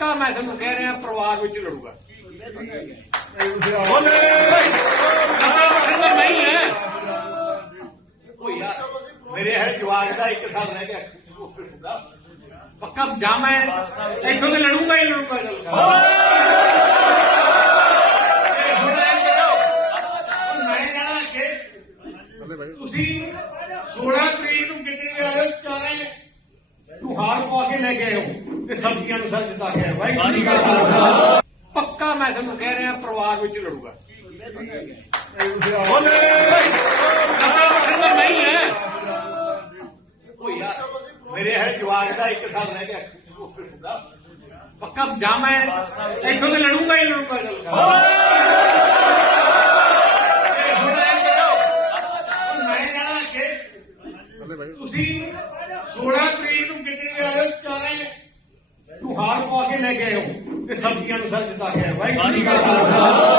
ਪੱਕਾ ਮੈਂ ਤੁਹਾਨੂੰ ਕਹਿ ਰਿਹਾ ਪਰਿਵਾਰ ਵਿੱਚ ਲੜੂਗਾ। ਨਹੀਂ ਹੈ। ਉਹ ਯਾਰ ਮੇਰੇ ਹੈ ਜਵਾਕ ਦਾ ਇੱਕ ਸਾਲ ਰਹਿ ਗਿਆ। ਪੱਕਾ ਜਾ ਮੈਂ ਇੱਥੋਂ ਤੇ ਲੜੂਗਾ ਹੀ ਲੜੂਗਾ ਗੱਲ ਕਰ। ਤੁਸੀਂ 16 ਤਰੀਕ ਨੂੰ ਕਿਤੇ ਆਏ ਚਾਰੇ ਤੂੰ ਹਾਰ ਪਵਾ ਕੇ ਲੈ ਕੇ ਆਇਓ। ਤੇ ਸਬਜ਼ੀਆਂ ਨੂੰ ਸਰ ਦਿੱਤਾ ਗਿਆ ਵਾਹਿਗੁਰੂ ਜੀ ਕਾ ਖਾਲਸਾ ਪੱਕਾ ਮੈਂ ਤੁਹਾਨੂੰ ਕਹਿ ਰਿਹਾ ਪਰਿਵਾਰ ਵਿੱਚ ਲੜੂਗਾ ਨਹੀਂ ਹੈ ਉਹ ਯਾਰ ਮੇਰੇ ਹੈ ਜਵਾਕ ਦਾ ਇੱਕ ਸਾਲ ਰਹਿ ਗਿਆ ਪੱਕਾ ਜਾ ਮੈਂ ਇੱਥੋਂ ਤੇ ਲੜੂਗਾ ਹੀ ਲੜੂਗਾ ਗੱਲ ਕਰ ਮੈਂ ਜਾਣਾ ਅੱਗੇ ਤੁਸੀਂ 16 گئے ہو سبزیاں سر دیا گیا